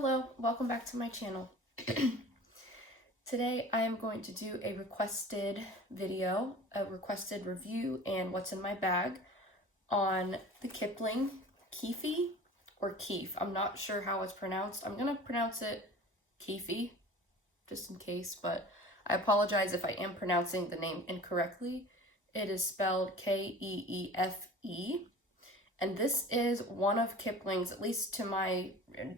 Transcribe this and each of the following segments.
Hello, welcome back to my channel. Today I am going to do a requested video, a requested review, and what's in my bag on the Kipling Keefe or Keefe. I'm not sure how it's pronounced. I'm going to pronounce it Keefe, just in case, but I apologize if I am pronouncing the name incorrectly. It is spelled K-E-E-F-E. And this is one of Kipling's, at least to my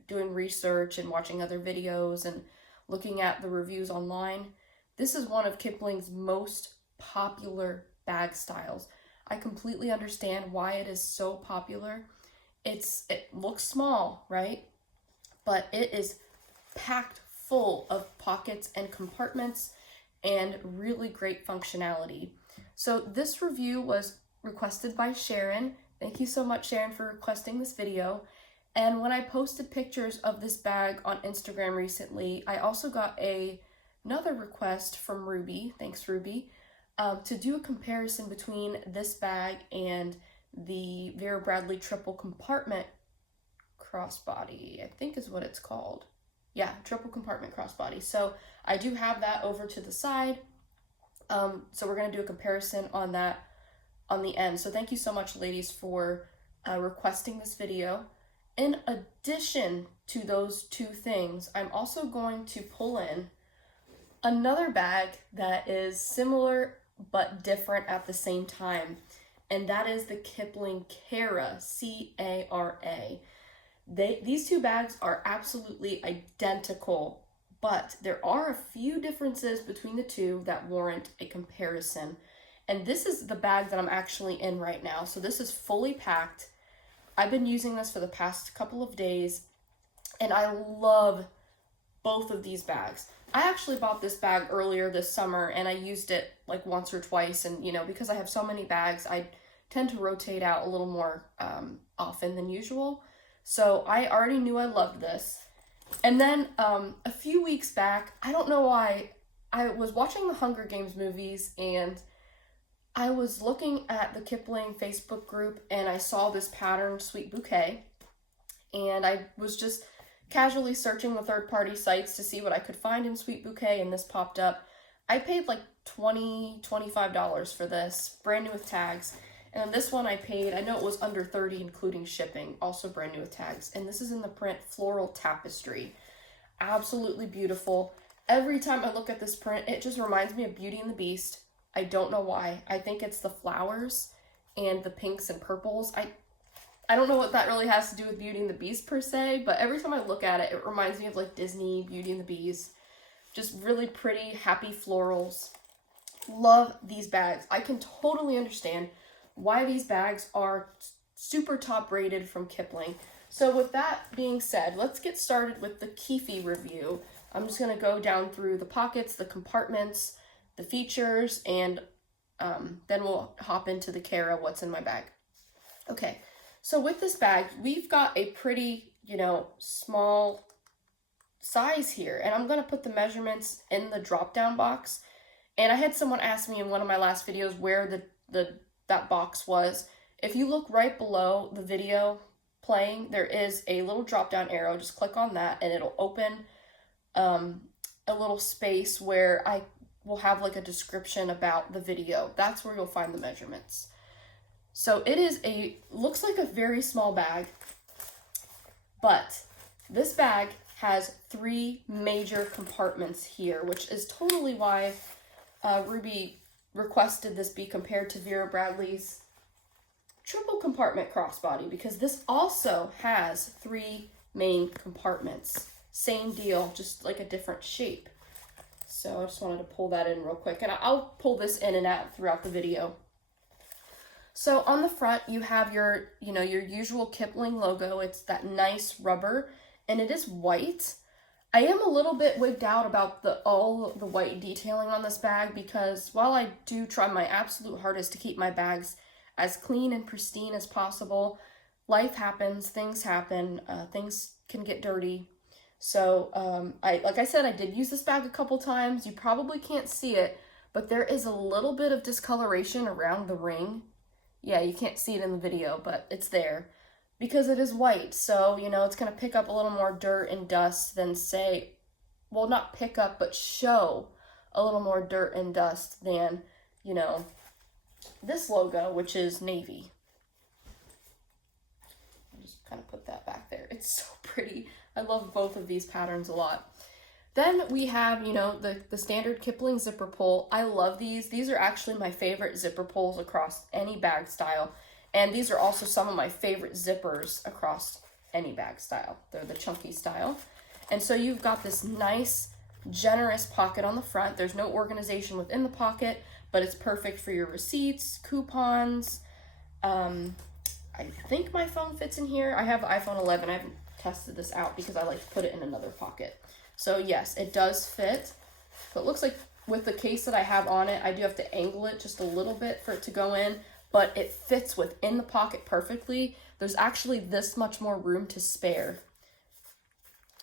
doing research and watching other videos and looking at the reviews online, this is one of Kipling's most popular bag styles. I completely understand why it is so popular. It looks small, right? But it is packed full of pockets and compartments and really great functionality. So this review was requested by Sharon. Thank you so much, Sharon, for requesting this video. And when I posted pictures of this bag on Instagram recently, I also got another request from Rubi, thanks Rubi, to do a comparison between this bag and the Vera Bradley triple compartment crossbody, I think is what it's called. Yeah, triple compartment crossbody. So I do have that over to the side. So we're gonna do a comparison on that on the end. So thank you so much, ladies, for requesting this video. In addition to those two things, I'm also going to pull in another bag that is similar but different at the same time, and that is the Kipling Cara, C-A-R-A. These two bags are absolutely identical, but there are a few differences between the two that warrant a comparison. And this is the bag that I'm actually in right now. So this is fully packed. I've been using this for the past couple of days, and I love both of these bags. I actually bought this bag earlier this summer, and I used it like once or twice. And you know, because I have so many bags, I tend to rotate out a little more often than usual. So I already knew I loved this. And then a few weeks back, I don't know why, I was watching the Hunger Games movies, and I was looking at the Kipling Facebook group, and I saw this pattern, Sweet Bouquet, and I was just casually searching the third-party sites to see what I could find in Sweet Bouquet, and this popped up. I paid like $25 for this, brand new with tags. And then this one I paid, I know it was under $30 including shipping, also brand new with tags. And this is in the print Floral Tapestry. Absolutely beautiful. Every time I look at this print, it just reminds me of Beauty and the Beast. I don't know why. I think it's the flowers and the pinks and purples. I don't know what that really has to do with Beauty and the Beast per se, but every time I look at it, it reminds me of like Disney, Beauty and the Beast. Just really pretty, happy florals. Love these bags. I can totally understand why these bags are super top rated from Kipling. So with that being said, let's get started with the Keefe review. I'm just going to go down through the pockets, the compartments, the features, and then we'll hop into the Cara, what's in my bag. Okay, so with this bag, we've got a pretty, small size here, and I'm going to put the measurements in the drop-down box. And I had someone ask me in one of my last videos where that box was. If you look right below the video playing, there is a little drop-down arrow. Just click on that, and it'll open a little space where I will have like a description about the video. That's where you'll find the measurements. So it is looks like a very small bag, but this bag has 3 major compartments here, which is totally why Ruby requested this be compared to Vera Bradley's triple compartment crossbody, because this also has 3 main compartments. Same deal, just like a different shape. So I just wanted to pull that in real quick, and I'll pull this in and out throughout the video. So on the front, you have your usual Kipling logo. It's that nice rubber, and it is white. I am a little bit wigged out about all the white detailing on this bag, because while I do try my absolute hardest to keep my bags as clean and pristine as possible, life happens, things happen, things can get dirty. So like I said, I did use this bag a couple times. You probably can't see it, but there is a little bit of discoloration around the ring. Yeah, you can't see it in the video, but it's there. because it is white. So, you know, it's going to pick up a little more dirt and dust than say, well, not pick up, but show a little more dirt and dust than, you know, this logo, which is navy. I'll just kind of put that back there. It's so pretty. I love both of these patterns a lot. Then we have, you know, the standard Kipling zipper pull. I love these. These are actually my favorite zipper pulls across any bag style. And these are also some of my favorite zippers across any bag style. They're the chunky style. And so you've got this nice, generous pocket on the front. There's no organization within the pocket, but it's perfect for your receipts, coupons. I think my phone fits in here. I have iPhone 11. I haven't tested this out because I like to put it in another pocket. So yes, it does fit, but it looks like with the case that I have on it, I do have to angle it just a little bit for it to go in, but it fits within the pocket perfectly. There's actually this much more room to spare.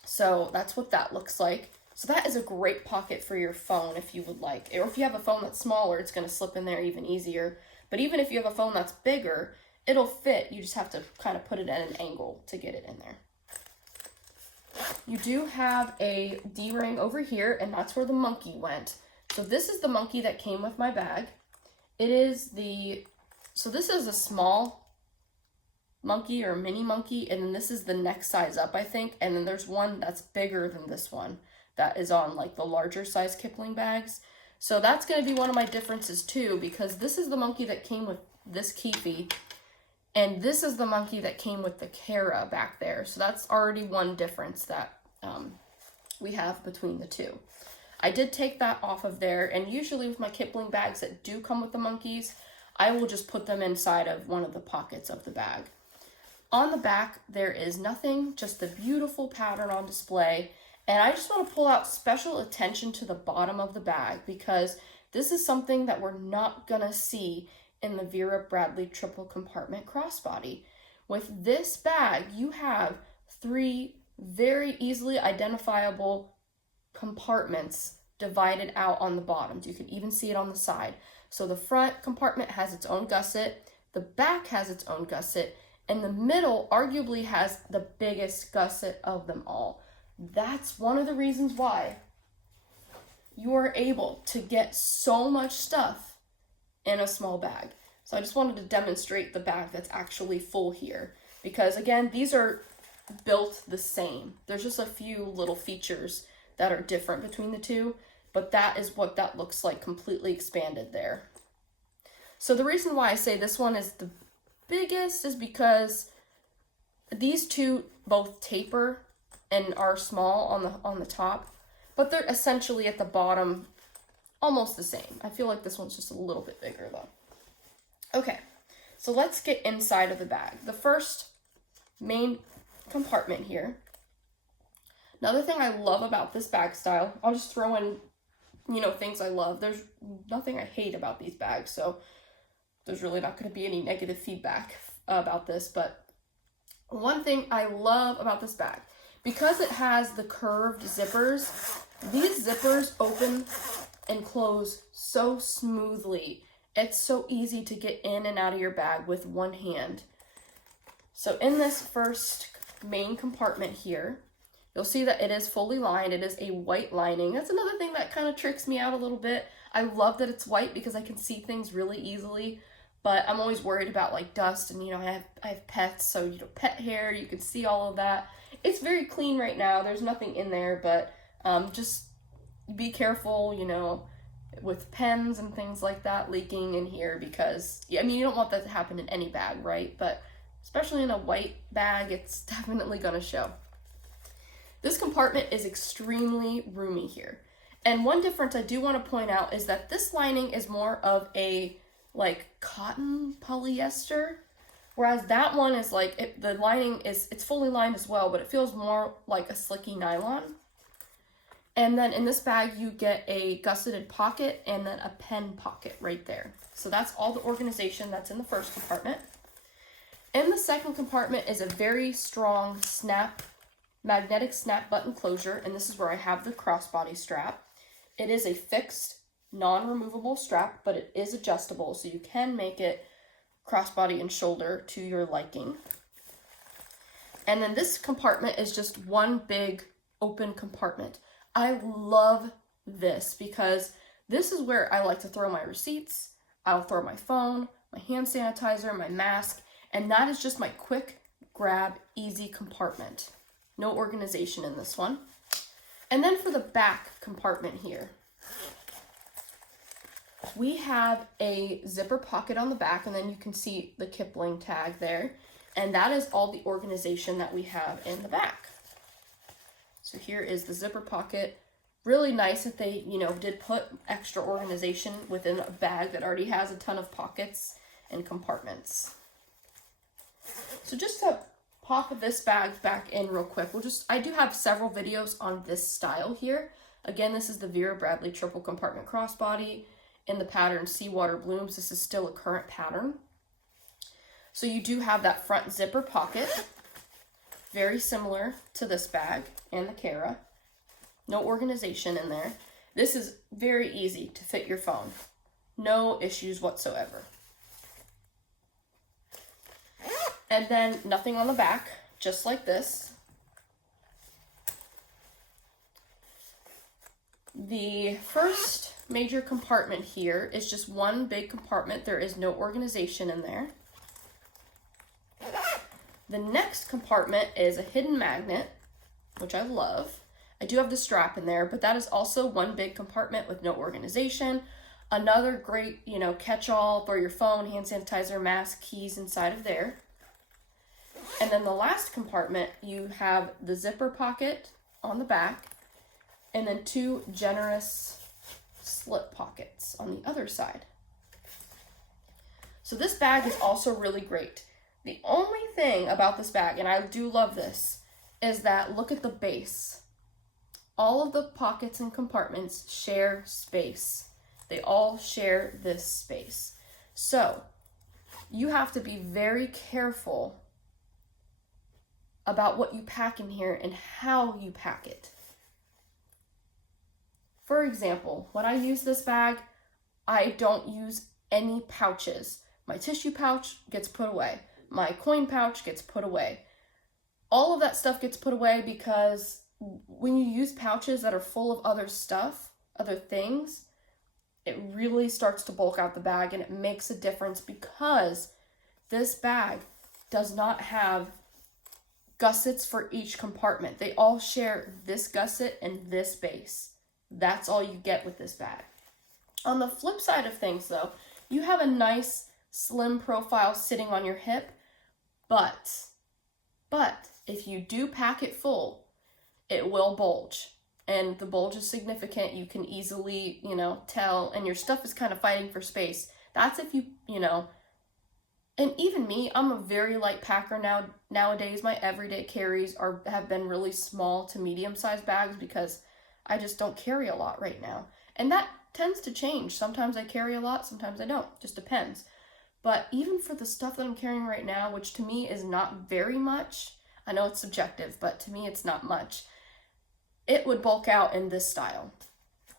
So that's what that looks like. So that is a great pocket for your phone if you would like, or if you have a phone that's smaller, it's gonna slip in there even easier. But even if you have a phone that's bigger, it'll fit. You just have to kind of put it at an angle to get it in there. You do have a D-ring over here, and that's where the monkey went. So this is the monkey that came with my bag. It is so this is a small monkey or mini monkey, and then this is the next size up, I think. And then there's one that's bigger than this one that is on like the larger size Kipling bags. So that's going to be one of my differences too, because this is the monkey that came with this Keefe, and this is the monkey that came with the Cara back there. So that's already one difference that we have between the two. I did take that off of there, and usually with my Kipling bags that do come with the monkeys, I will just put them inside of one of the pockets of the bag. On the back, there is nothing, just the beautiful pattern on display. And I just want to pull out special attention to the bottom of the bag, because this is something that we're not going to see in the Vera Bradley triple compartment crossbody. With this bag, you have 3 very easily identifiable compartments divided out on the bottoms. You can even see it on the side. So the front compartment has its own gusset, the back has its own gusset, and the middle arguably has the biggest gusset of them all. That's one of the reasons why you are able to get so much stuff in a small bag. So I just wanted to demonstrate the bag that's actually full here, because again, these are built the same. There's just a few little features that are different between the two, but that is what that looks like completely expanded there. So the reason why I say this one is the biggest is because these two both taper and are small on the top, but they're essentially at the bottom almost the same. I feel like this one's just a little bit bigger though. Okay, so let's get inside of the bag. The first main compartment here. Another thing I love about this bag style, I'll just throw in, you know, things I love. There's nothing I hate about these bags, so there's really not going to be any negative feedback about this, but one thing I love about this bag, because it has the curved zippers, these zippers open and close so smoothly. It's so easy to get in and out of your bag with one hand. So in this first main compartment here, you'll see that it is fully lined. It is a white lining. That's another thing that kind of tricks me out a little bit. I love that it's white because I can see things really easily, but I'm always worried about like dust, and you know, I have pets, so you know, pet hair, you can see all of that. It's very clean right now. There's nothing in there, but just be careful, you know, with pens and things like that leaking in here, because I mean, you don't want that to happen in any bag, right? But especially in a white bag, it's definitely gonna show. This compartment is extremely roomy here. And one difference I do want to point out is that this lining is more of a like cotton polyester, whereas that one is like, the lining is, it's fully lined as well, but it feels more like a slicky nylon. And then in this bag, you get a gusseted pocket and then a pen pocket right there. So that's all the organization that's in the first compartment. In the second compartment is a very strong magnetic snap button closure, and this is where I have the crossbody strap. It is a fixed, non-removable strap, but it is adjustable, so you can make it crossbody and shoulder to your liking. And then this compartment is just one big open compartment. I love this because this is where I like to throw my receipts. I'll throw my phone, my hand sanitizer, my mask, and that is just my quick grab, easy compartment. No organization in this one. And then for the back compartment here, we have a zipper pocket on the back, and then you can see the Kipling tag there. And that is all the organization that we have in the back. So here is the zipper pocket. Really nice that they, did put extra organization within a bag that already has a ton of pockets and compartments. So just to pop this bag back in real quick, I do have several videos on this style here. Again, this is the Vera Bradley triple compartment crossbody in the pattern Seawater Blooms. This is still a current pattern. So you do have that front zipper pocket, very similar to this bag and the Cara. No organization in there. This is very easy to fit your phone. No issues whatsoever. And then nothing on the back, just like this. The first major compartment here is just one big compartment. There is no organization in there. The next compartment is a hidden magnet, which I love. I do have the strap in there, but that is also one big compartment with no organization. Another great, catch-all, throw your phone, hand sanitizer, mask, keys inside of there. And then the last compartment, you have the zipper pocket on the back, and then two generous slip pockets on the other side. So this bag is also really great. The only thing about this bag, and I do love this, is that look at the base. All of the pockets and compartments share space. They all share this space. So you have to be very careful about what you pack in here and how you pack it. For example, when I use this bag, I don't use any pouches. My tissue pouch gets put away. My coin pouch gets put away. All of that stuff gets put away because when you use pouches that are full of other stuff, other things, it really starts to bulk out the bag, and it makes a difference because this bag does not have gussets for each compartment. They all share this gusset and this base. That's all you get with this bag. On the flip side of things though, you have a nice slim profile sitting on your hip, but if you do pack it full, it will bulge. And the bulge is significant. You can easily, tell, and your stuff is kind of fighting for space. That's if you, and even me, I'm a very light packer nowadays. My everyday carries have been really small to medium-sized bags because I just don't carry a lot right now. And that tends to change. Sometimes I carry a lot, sometimes I don't. Just depends. But even for the stuff that I'm carrying right now, which to me is not very much, I know it's subjective, but to me it's not much, it would bulk out in this style.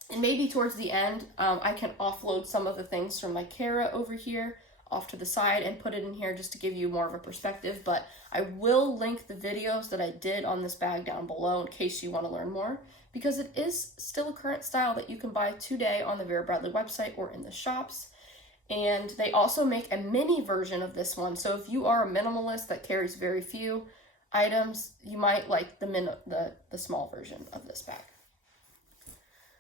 And maybe towards the end, I can offload some of the things from my Cara over here off to the side and put it in here just to give you more of a perspective. But I will link the videos that I did on this bag down below in case you want to learn more, because it is still a current style that you can buy today on the Vera Bradley website or in the shops. And they also make a mini version of this one. So if you are a minimalist that carries very few items, you might like the small version of this bag.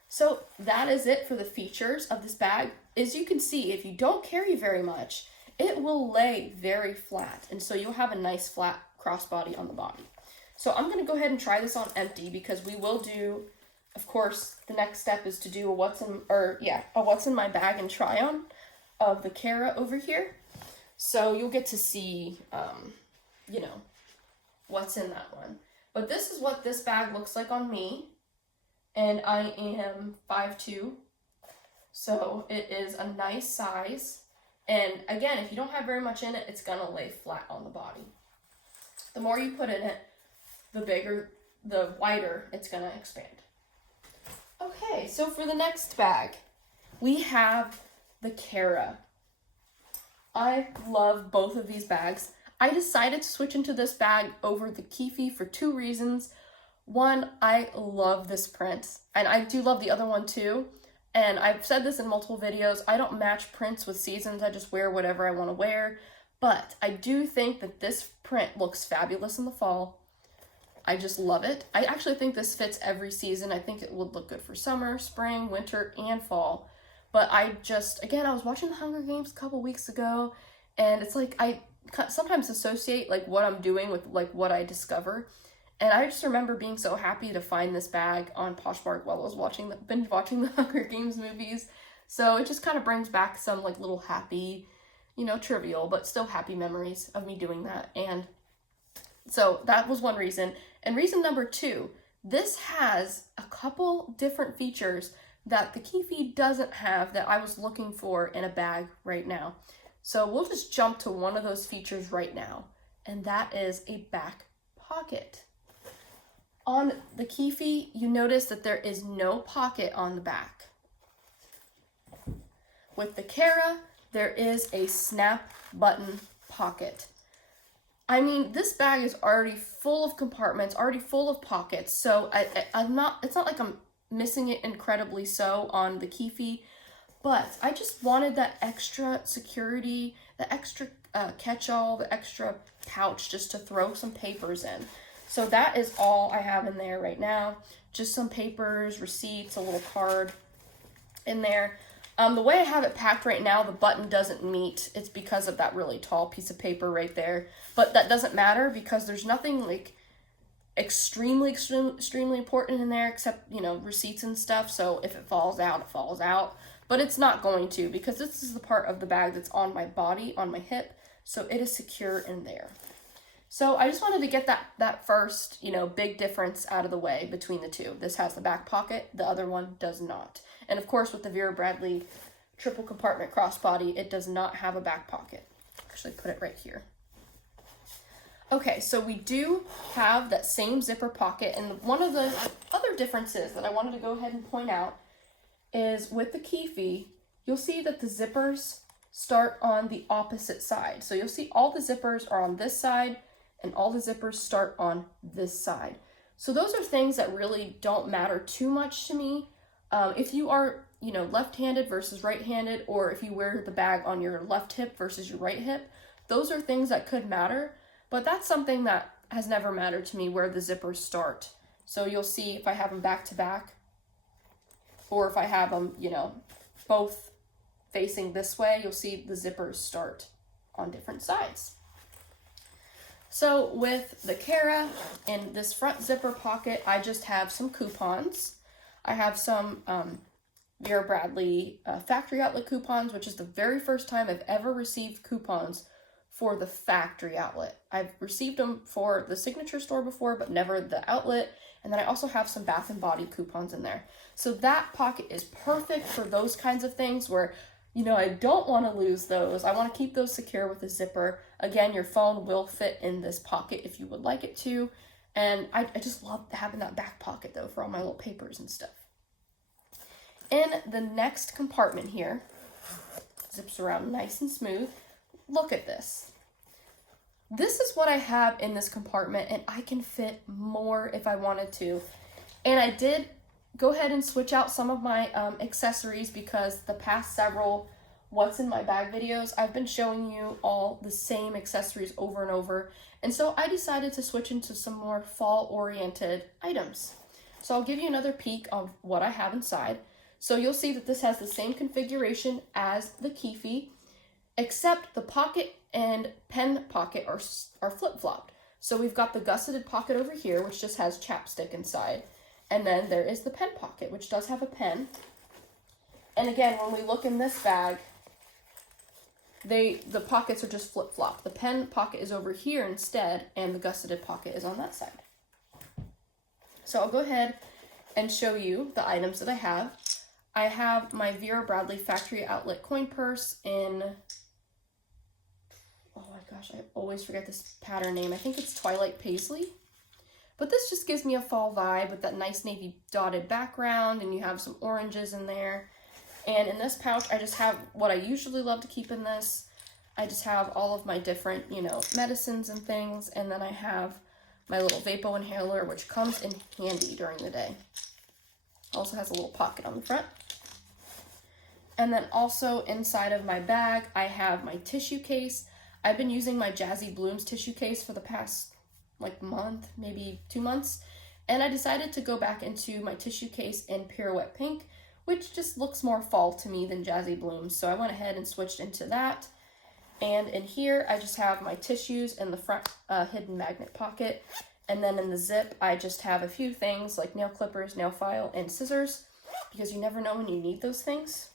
So that is it for the features of this bag. As you can see, if you don't carry very much, it will lay very flat. And so you'll have a nice flat crossbody on the body. So I'm going to go ahead and try this on empty because we will do, of course, the next step is to do a what's in my bag and try on of the Cara over here. So you'll get to see, what's in that one. But this is what this bag looks like on me. And I am 5'2", so it is a nice size. And again, if you don't have very much in it, it's gonna lay flat on the body. The more you put in it, the wider it's gonna expand. Okay, so for the next bag, we have the Cara. I love both of these bags. I decided to switch into this bag over the Keefe for 2 reasons. One, I love this print, and I do love the other one too. And I've said this in multiple videos, I don't match prints with seasons, I just wear whatever I want to wear. But I do think that this print looks fabulous in the fall. I just love it. I actually think this fits every season. I think it would look good for summer, spring, winter, and fall. But I just, again, I was watching the Hunger Games a couple weeks ago, and it's like I sometimes associate like what I'm doing with like what I discover. And I just remember being so happy to find this bag on Poshmark while I was binge watching the Hunger Games movies. So it just kind of brings back some like little happy, you know, trivial, but still happy memories of me doing that. And so that was one reason. And reason number 2, this has a couple different features that the Keefe doesn't have that I was looking for in a bag right now. So we'll just jump to one of those features right now, and that is a back pocket. On the Keefe, you notice that there is no pocket on the back. With the Cara, there is a snap button pocket. I mean, this bag is already full of compartments, already full of pockets, so it's not like I'm missing it incredibly so on the Keefe, but I just wanted that extra security, the extra catch-all, the extra pouch just to throw some papers in. So that is all I have in there right now. Just some papers, receipts, a little card in there. The way I have it packed right now, the button doesn't meet. It's because of that really tall piece of paper right there. But that doesn't matter because there's nothing like extremely important in there except, you know, receipts and stuff. So if it falls out, it falls out. But it's not going to because this is the part of the bag that's on my body, on my hip. So it is secure in there. So I just wanted to get that first, you know, big difference out of the way between the two. This has the back pocket, the other one does not. And of course with the Vera Bradley triple compartment crossbody, it does not have a back pocket. Actually put it right here. Okay, so we do have that same zipper pocket, and one of the other differences that I wanted to go ahead and point out is with the Keefe, you'll see that the zippers start on the opposite side. So you'll see all the zippers are on this side, and all the zippers start on this side. So those are things that really don't matter too much to me. If you are, you know, left-handed versus right-handed, or if you wear the bag on your left hip versus your right hip, those are things that could matter, but that's something that has never mattered to me, where the zippers start. So you'll see if I have them back to back, or if I have them, you know, both facing this way, you'll see the zippers start on different sides. So with the Cara in this front zipper pocket, I just have some coupons. I have some Vera Bradley factory outlet coupons, which is the very first time I've ever received coupons for the factory outlet. I've received them for the signature store before, but never the outlet. And then I also have some Bath & Body coupons in there. So that pocket is perfect for those kinds of things where, you know, I don't want to lose those. I want to keep those secure with a zipper. Again, your phone will fit in this pocket if you would like it to. And I just love having that back pocket, though, for all my little papers and stuff. In the next compartment here, zips around nice and smooth. Look at this. This is what I have in this compartment, and I can fit more if I wanted to. And I did go ahead and switch out some of my accessories because the past several what's in my bag videos, I've been showing you all the same accessories over and over. And so I decided to switch into some more fall-oriented items. So I'll give you another peek of what I have inside. So you'll see that this has the same configuration as the Keefe, except the pocket and pen pocket are flip-flopped. So we've got the gusseted pocket over here, which just has chapstick inside. And then there is the pen pocket, which does have a pen. And again, when we look in this bag, the pockets are just flip-flopped. The pen pocket is over here instead, and the gusseted pocket is on that side. So I'll go ahead and show you the items that I have. I have my Vera Bradley factory outlet coin purse in, oh my gosh, I always forget this pattern name. I think it's Twilight Paisley. But this just gives me a fall vibe with that nice navy dotted background, and you have some oranges in there. And in this pouch, I just have what I usually love to keep in this. I just have all of my different, you know, medicines and things, and then I have my little Vapo inhaler, which comes in handy during the day. Also has a little pocket on the front. And then also inside of my bag, I have my tissue case. I've been using my Jazzy Blooms tissue case for the past like month, maybe 2 months. And I decided to go back into my tissue case in Pirouette Pink, which just looks more fall to me than Jazzy Blooms. So I went ahead and switched into that. And in here, I just have my tissues in the front hidden magnet pocket. And then in the zip, I just have a few things like nail clippers, nail file, and scissors, because you never know when you need those things.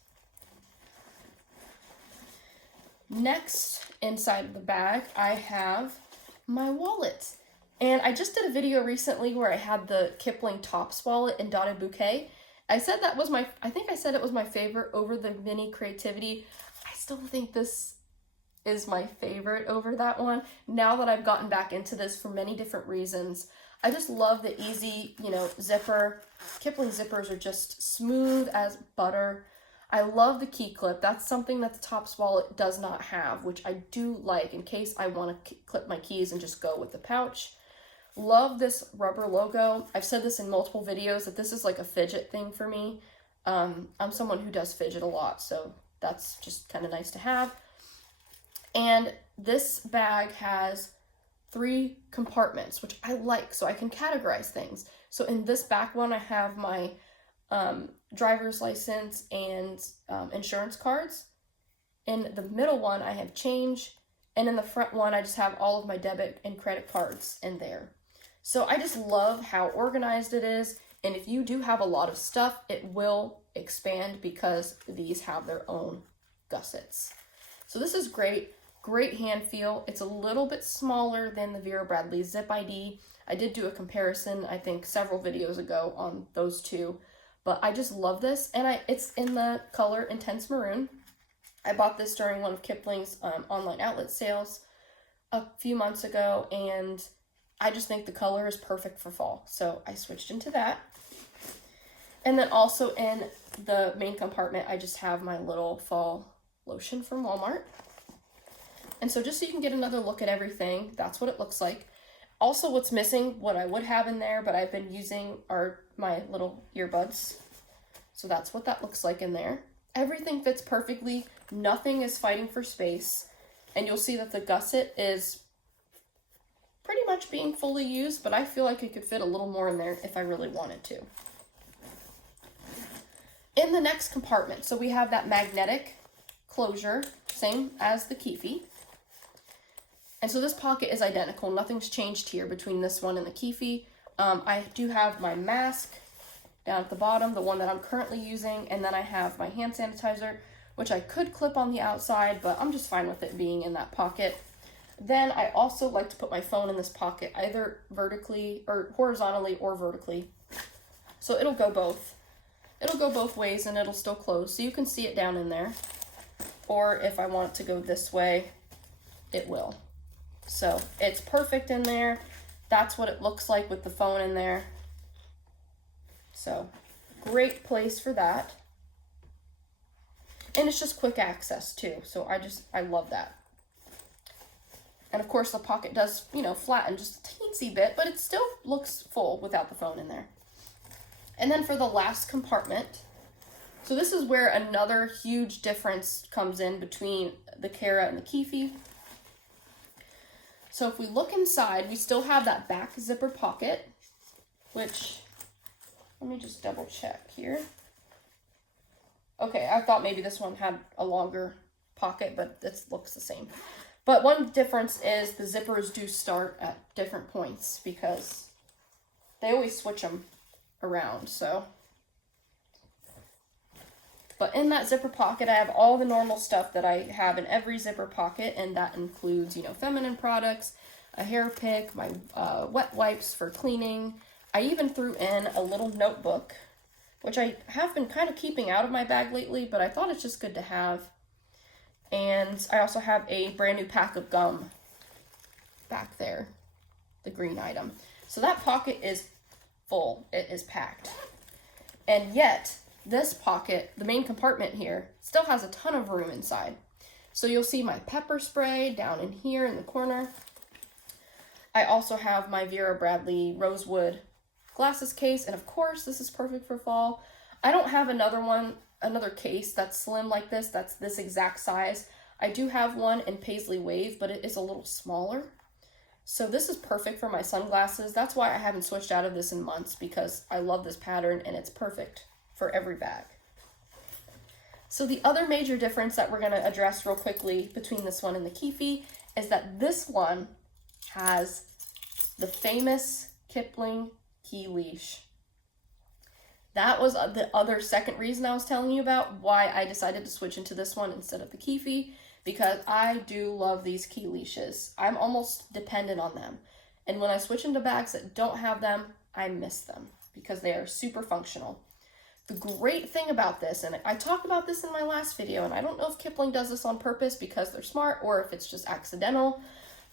Next, inside of the bag, I have my wallet. And I just did a video recently where I had the Kipling Tops wallet in Dotted Bouquet. I said that was my, I think I said it was my favorite over the Mini Creativity. I still think this is my favorite over that one. Now that I've gotten back into this for many different reasons, I just love the easy, you know, zipper. Kipling zippers are just smooth as butter. I love the key clip. That's something that the Tops wallet does not have, which I do like in case I want to clip my keys and just go with the pouch. Love this rubber logo. I've said this in multiple videos that this is like a fidget thing for me. I'm someone who does fidget a lot, so that's just kind of nice to have. And this bag has 3 compartments, which I like, so I can categorize things. So in this back one, I have my driver's license and insurance cards. In the middle one, I have change. And in the front one, I just have all of my debit and credit cards in there. So I just love how organized it is. And if you do have a lot of stuff, it will expand because these have their own gussets. So this is great. Great hand feel. It's a little bit smaller than the Vera Bradley Zip ID. I did do a comparison, I think, several videos ago on those two. But I just love this. And it's in the color Intense Maroon. I bought this during one of Kipling's online outlet sales a few months ago, and I just think the color is perfect for fall. So I switched into that. And then also in the main compartment, I just have my little fall lotion from Walmart. And so just so you can get another look at everything, that's what it looks like. Also, what's missing, what I would have in there, but I've been using, are my little earbuds. So that's what that looks like in there. Everything fits perfectly. Nothing is fighting for space. And you'll see that the gusset is pretty much being fully used, but I feel like it could fit a little more in there if I really wanted to. In the next compartment, so we have that magnetic closure, same as the Keefe. And so this pocket is identical. Nothing's changed here between this one and the Keefe. I do have my mask down at the bottom, the one that I'm currently using, and then I have my hand sanitizer, which I could clip on the outside, but I'm just fine with it being in that pocket. Then I also like to put my phone in this pocket, either vertically or horizontally or vertically. So it'll go both. It'll go both ways and it'll still close, so you can see it down in there. Or if I want it to go this way, it will. So it's perfect in there. That's what it looks like with the phone in there. So great place for that. And it's just quick access too. So I love that. And of course the pocket does, you know, flatten just a teensy bit, but it still looks full without the phone in there. And then for the last compartment, so this is where another huge difference comes in between the Cara and the Keefe. So if we look inside, we still have that back zipper pocket, which, let me just double check here. Okay, I thought maybe this one had a longer pocket, but this looks the same. But one difference is the zippers do start at different points because they always switch them around, so. But in that zipper pocket, I have all the normal stuff that I have in every zipper pocket, and that includes, you know, feminine products, a hair pick, my wet wipes for cleaning. I even threw in a little notebook, which I have been kind of keeping out of my bag lately, but I thought it's just good to have. And I also have a brand new pack of gum back there, the green item. So that pocket is full, it is packed. And yet, this pocket, the main compartment here, still has a ton of room inside. So you'll see my pepper spray down in here in the corner. I also have my Vera Bradley Rosewood glasses case, and of course this is perfect for fall. I don't have another case that's slim like this, that's this exact size. I do have one in Paisley Wave, but it is a little smaller. So this is perfect for my sunglasses. That's why I haven't switched out of this in months, because I love this pattern and it's perfect for every bag. So the other major difference that we're going to address real quickly between this one and the Keefe is that this one has the famous Kipling Key Leash. That was the other second reason I was telling you about why I decided to switch into this one instead of the Keefe, because I do love these key leashes. I'm almost dependent on them. And when I switch into bags that don't have them, I miss them because they are super functional. The great thing about this, and I talked about this in my last video, and I don't know if Kipling does this on purpose because they're smart or if it's just accidental,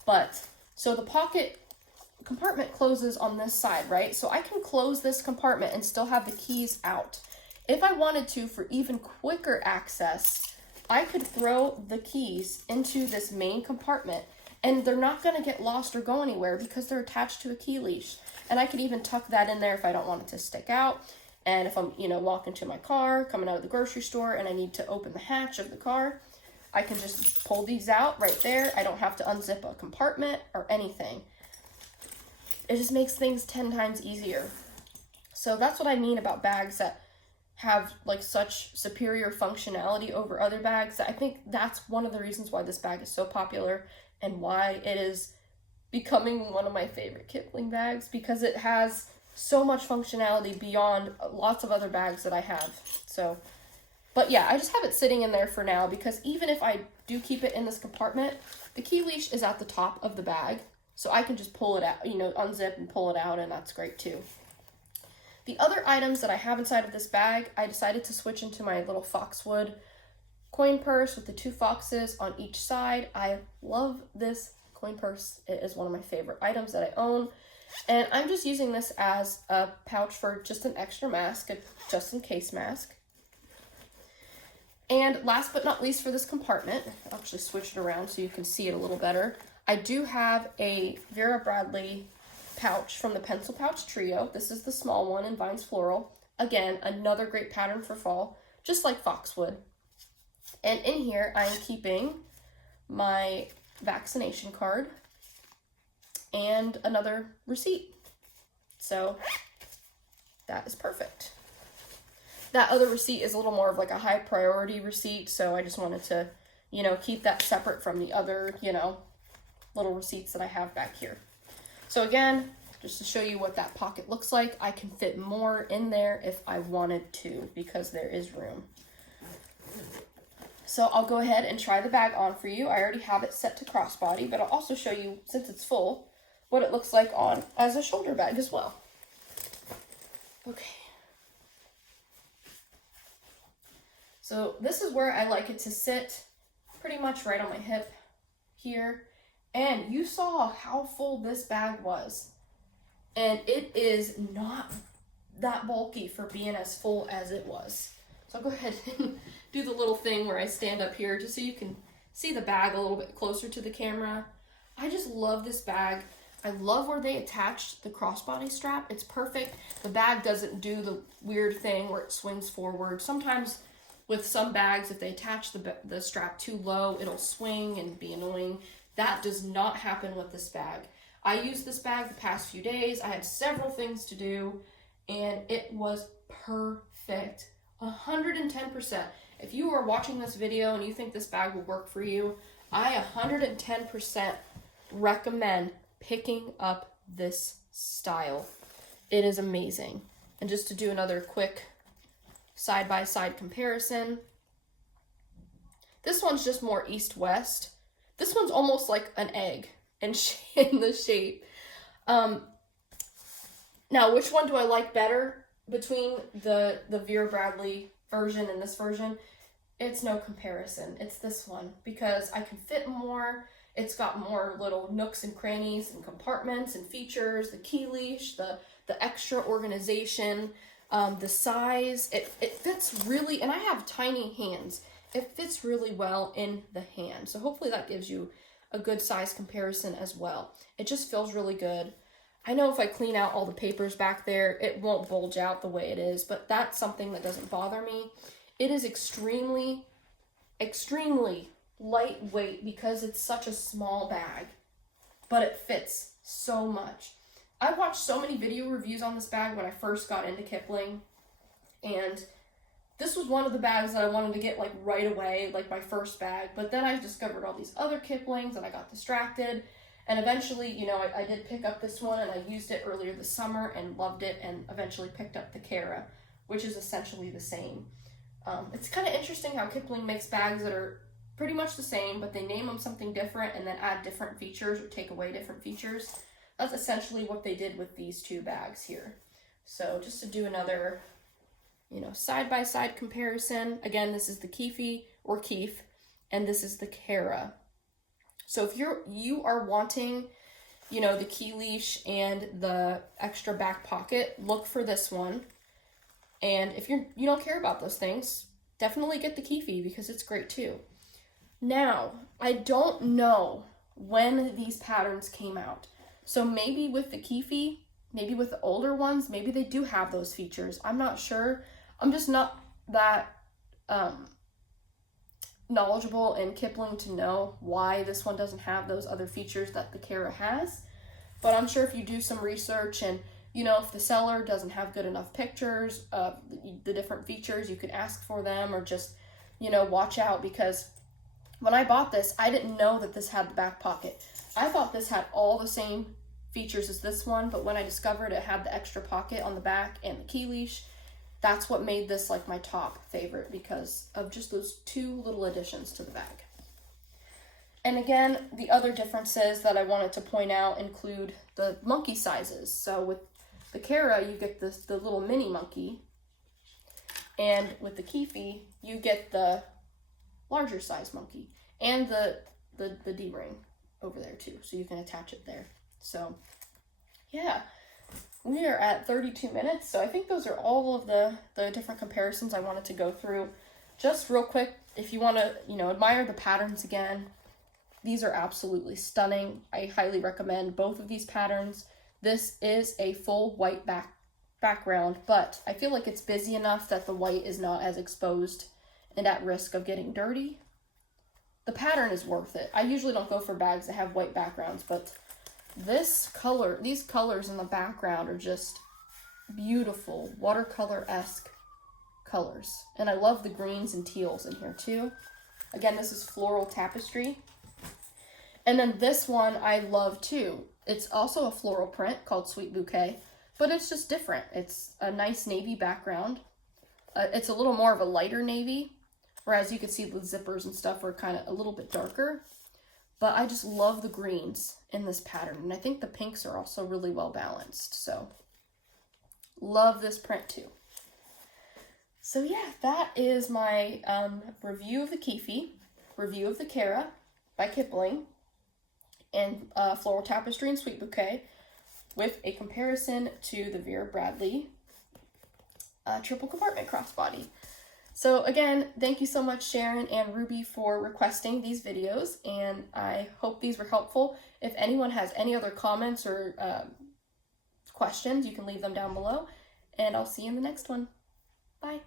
but so the pocket compartment closes on this side, right? So I can close this compartment and still have the keys out. If I wanted to, for even quicker access, I could throw the keys into this main compartment and they're not going to get lost or go anywhere because they're attached to a key leash. And I could even tuck that in there if I don't want it to stick out. And if I'm, walking to my car, coming out of the grocery store, and I need to open the hatch of the car, I can just pull these out right there. I don't have to unzip a compartment or anything. It just makes things 10 times easier. So that's what I mean about bags that have like such superior functionality over other bags. I think that's one of the reasons why this bag is so popular and why it is becoming one of my favorite Kipling bags, because it has so much functionality beyond lots of other bags that I have. So, but yeah, I just have it sitting in there for now because even if I do keep it in this compartment, the key leash is at the top of the bag. So I can just pull it out, unzip and pull it out, and that's great too. The other items that I have inside of this bag, I decided to switch into my little Foxwood coin purse with the 2 foxes on each side. I love this coin purse. It is one of my favorite items that I own. And I'm just using this as a pouch for just an extra mask, a just-in-case mask. And last but not least for this compartment, I'll actually switch it around so you can see it a little better. I do have a Vera Bradley pouch from the Pencil Pouch Trio. This is the small one in Vines Floral. Again, another great pattern for fall, just like Foxwood. And in here, I'm keeping my vaccination card and another receipt. So that is perfect. That other receipt is a little more of like a high priority receipt, so I just wanted to, keep that separate from the other, little receipts that I have back here. So again, just to show you what that pocket looks like, I can fit more in there if I wanted to because there is room. So I'll go ahead and try the bag on for you. I already have it set to crossbody, but I'll also show you, since it's full, what it looks like on as a shoulder bag as well. Okay. So this is where I like it to sit, pretty much right on my hip here. And you saw how full this bag was. And it is not that bulky for being as full as it was. So I'll go ahead and do the little thing where I stand up here just so you can see the bag a little bit closer to the camera. I just love this bag. I love where they attached the crossbody strap. It's perfect. The bag doesn't do the weird thing where it swings forward. Sometimes with some bags, if they attach the strap too low, it'll swing and be annoying. That does not happen with this bag. I used this bag the past few days. I had several things to do, and it was perfect. 110%. If you are watching this video and you think this bag will work for you, I 110% recommend picking up this style. It is amazing. And just to do another quick side-by-side comparison, this one's just more east-west. This one's almost like an egg in the shape. Now, which one do I like better between the Vera Bradley version and this version? It's no comparison. It's this one because I can fit more. It's got more little nooks and crannies and compartments and features, the key leash, the extra organization, the size. It fits really, and I have tiny hands. it fits really well in the hand. So hopefully that gives you a good size comparison as well. It just feels really good. I know if I clean out all the papers back there, it won't bulge out the way it is, but that's something that doesn't bother me. It is extremely, extremely lightweight because it's such a small bag, but it fits so much. I watched so many video reviews on this bag when I first got into Kipling, and this was one of the bags that I wanted to get like right away, like my first bag, but then I discovered all these other Kiplings and I got distracted. And eventually, you know, I did pick up this one, and I used it earlier this summer and loved it, and eventually picked up the Cara, which is essentially the same. It's kind of interesting how Kipling makes bags that are pretty much the same, but they name them something different and then add different features or take away different features. That's essentially what they did with these two bags here. So just to do another, you know, side-by-side comparison. Again, this is the Keefe or Keefe, and this is the Cara. So if you are wanting, you know, the key leash and the extra back pocket, look for this one. And if you don't care about those things, definitely get the Keefe because it's great too. Now, I don't know when these patterns came out. So maybe with the Keefe, maybe with the older ones, maybe they do have those features. I'm not sure. I'm just not that knowledgeable in Kipling to know why this one doesn't have those other features that the Cara has. But I'm sure if you do some research and, you know, if the seller doesn't have good enough pictures of the different features, you could ask for them or just, you know, watch out, because when I bought this, I didn't know that this had the back pocket. I thought this had all the same features as this one, but when I discovered it had the extra pocket on the back and the key leash, that's what made this like my top favorite because of just those two little additions to the bag. And again, the other differences that I wanted to point out include the monkey sizes. So with the Cara, you get the little mini monkey, and with the Keefe, you get the larger size monkey and the D-ring over there too, so you can attach it there. So yeah, we are at 32 minutes, so I think those are all of the different comparisons I wanted to go through. Just real quick, if you want to, you know, admire the patterns again, these are absolutely stunning. I highly recommend both of these patterns. This is a full white background, but I feel like it's busy enough that the white is not as exposed and at risk of getting dirty. The pattern is worth it. I usually don't go for bags that have white backgrounds, but these colors in the background are just beautiful, watercolor-esque colors. And I love the greens and teals in here too. Again, this is Floral Tapestry. And then this one I love too. It's also a floral print called Sweet Bouquet, but it's just different. It's a nice navy background. It's a little more of a lighter navy, whereas you can see the zippers and stuff are kind of a little bit darker. But I just love the greens in this pattern, and I think the pinks are also really well balanced. So love this print too. So yeah, that is my review of the Keefe, review of the Cara by Kipling, and Floral Tapestry and Sweet Bouquet, with a comparison to the Vera Bradley triple compartment crossbody. So again, thank you so much, Sharon and Rubi, for requesting these videos, and I hope these were helpful. If anyone has any other comments or questions, you can leave them down below, and I'll see you in the next one. Bye.